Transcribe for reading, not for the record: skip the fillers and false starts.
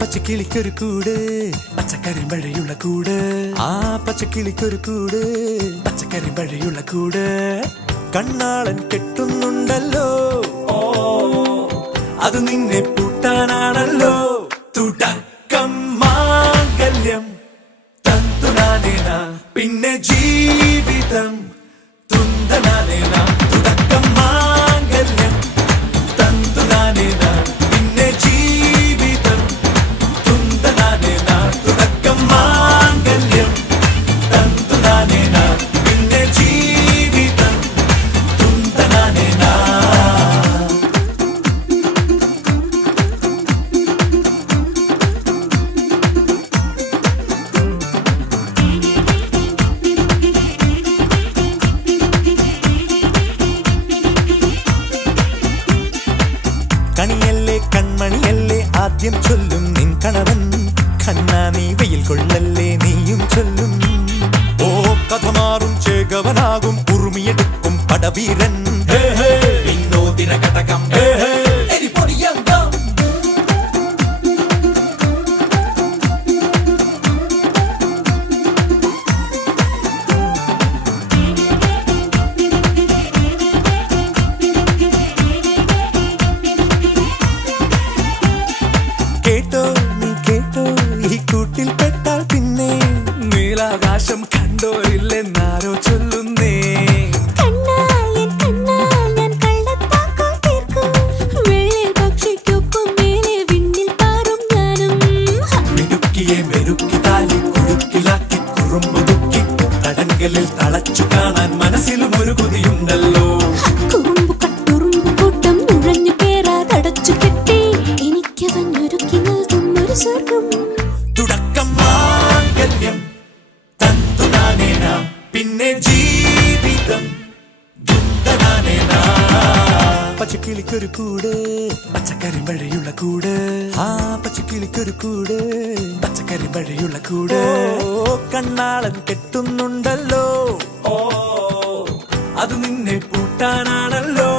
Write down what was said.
പച്ചക്കിളിക്കൊരു കൂട് പച്ചക്കരിമ്പഴയുള്ള കൂട് ആ പച്ചക്കിളിക്കൊരു കൂട് പച്ചക്കരിമ്പഴയുള്ള കൂട് കണ്ണാളൻ കെട്ടുന്നുണ്ടല്ലോ അത് നിന്നെ പൂട്ടാനാണല്ലോ തുടക്കം മാംഗല്യം തന്തുനാനേന പിന്നെ ജീവിതം തുന്തനാനേന തുടക്കം മാംഗല്യം തന്തുനാനേന പിന്നെ ജീവിതം തുന്തനാനേന തുടക്കം മാംഗല്യം തന്തുനാനേന പിന്നെ ജീവിതം തുന്തനാനേന. കണിയല്ലേ കൺമണിയല്ലേ ആദ്യം ചൊല്ലും നിൻ കണവൻ കണ്ണാ നീ വെയിൽ കൊള്ളല്ലേ നീയും ചൊല്ലും ഓ കഥ മാറും ചേകവനാകും ഉറുമിയെടുക്കും പടവീരൻ വിനോദിന ഘടകം എരിപൊടിയങ്കം. കേട്ടോ നീ കേട്ടോ ഈ കൂട്ടിൽ പെട്ടാൽ പിന്നെ നീലാകാശം കണ്ടോരില്ലെന്നാരോ ചൊല്ലുന്നേ. മിടുക്കിയെ മെരുക്കി താലി കുരുക്കിലാക്കി കുറുമ്പുതുക്കി തടങ്കലിൽ തളച്ചു കാണാൻ മനസ്സിലും ഒരു കൊതിയുണ്ടല്ലോ. തുടക്കം മാംഗല്യം തന്തുനാനേന പിന്നെ ജീവിതം ദുന്തനാനേന. പച്ചക്കിളിക്കൊരു കൂട് പച്ചക്കരിമ്പഴയുള്ള കൂട് ആ പച്ചക്കിളിക്കൊരു കൂട് പച്ചക്കരിമ്പഴയുള്ള കൂട് കണ്ണാളൻ കെട്ടുന്നുണ്ടല്ലോ അത് നിന്നെ പൂട്ടാനാണല്ലോ.